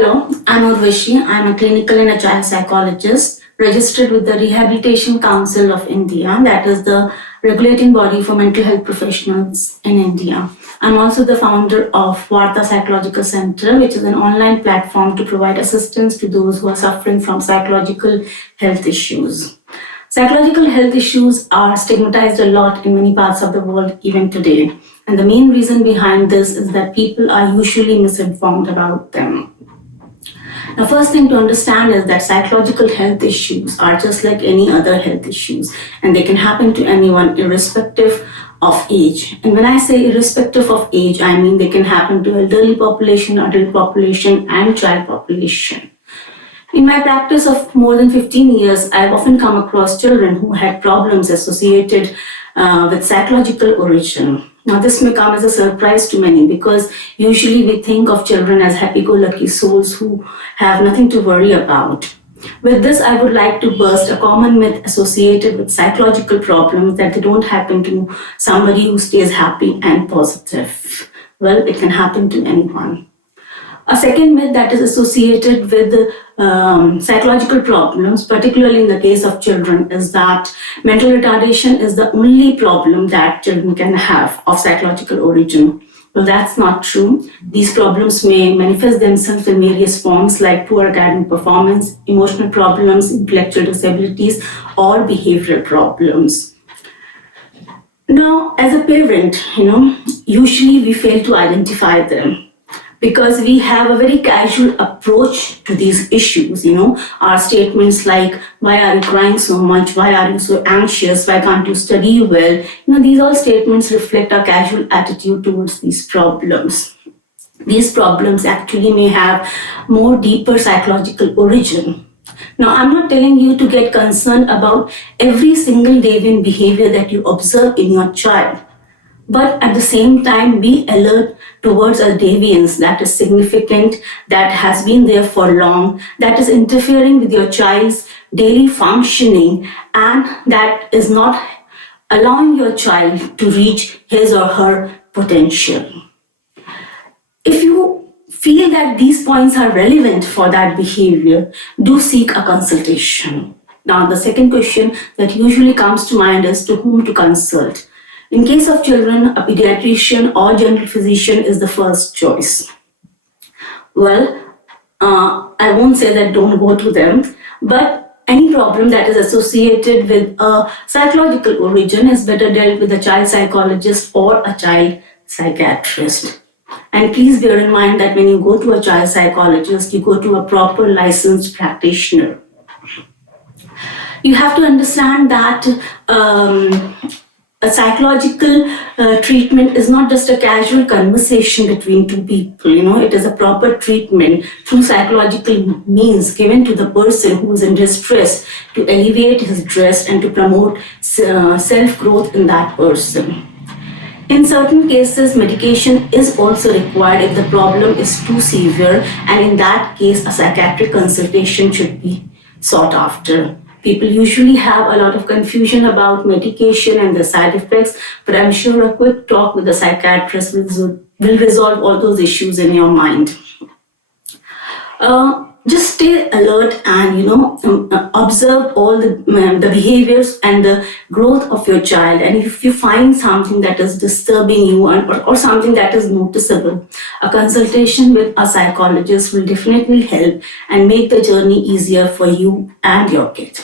Hello, I'm Urvashi. I'm a clinical and a child psychologist registered with the Rehabilitation Council of India, that is the regulating body for mental health professionals in India. I'm also the founder of Varta Psychological Center, which is an online platform to provide assistance to those who are suffering from psychological health issues. Psychological health issues are stigmatized a lot in many parts of the world even today. And the main reason behind this is that people are usually misinformed about them. The first thing to understand is that psychological health issues are just like any other health issues, and they can happen to anyone irrespective of age. And when I say irrespective of age, I mean they can happen to elderly population, adult population, and child population. In my practice of more than 15 years, I've often come across children who had problems associated with psychological origin. Now, this may come as a surprise to many because usually we think of children as happy-go-lucky souls who have nothing to worry about. With this, I would like to burst a common myth associated with psychological problems that they don't happen to somebody who stays happy and positive. Well, it can happen to anyone. A second myth that is associated with psychological problems, particularly in the case of children, is that mental retardation is the only problem that children can have of psychological origin. Well, that's not true. These problems may manifest themselves in various forms like poor academic performance, emotional problems, intellectual disabilities, or behavioral problems. Now, as a parent, usually we fail to identify them, because we have a very casual approach to these issues. Our statements like, why are you crying so much? Why are you so anxious? Why can't you study well? These all statements reflect our casual attitude towards these problems. These problems actually may have more deeper psychological origin. Now, I'm not telling you to get concerned about every single deviant behavior that you observe in your child. But at the same time, be alert towards a deviance that is significant, that has been there for long, that is interfering with your child's daily functioning, and that is not allowing your child to reach his or her potential. If you feel that these points are relevant for that behavior, do seek a consultation. Now, the second question that usually comes to mind is to whom to consult. In case of children, a pediatrician or general physician is the first choice. Well, I won't say that don't go to them, but any problem that is associated with a psychological origin is better dealt with a child psychologist or a child psychiatrist. And please bear in mind that when you go to a child psychologist, you go to a proper licensed practitioner. You have to understand that a psychological treatment is not just a casual conversation between two people. It is a proper treatment through psychological means given to the person who is in distress to alleviate his distress and to promote self-growth in that person. In certain cases, medication is also required if the problem is too severe, and in that case, a psychiatric consultation should be sought after. People usually have a lot of confusion about medication and the side effects, but I'm sure a quick talk with a psychiatrist will resolve all those issues in your mind. Just stay alert and observe all the behaviors and the growth of your child. And if you find something that is disturbing you or something that is noticeable, a consultation with a psychologist will definitely help and make the journey easier for you and your kid.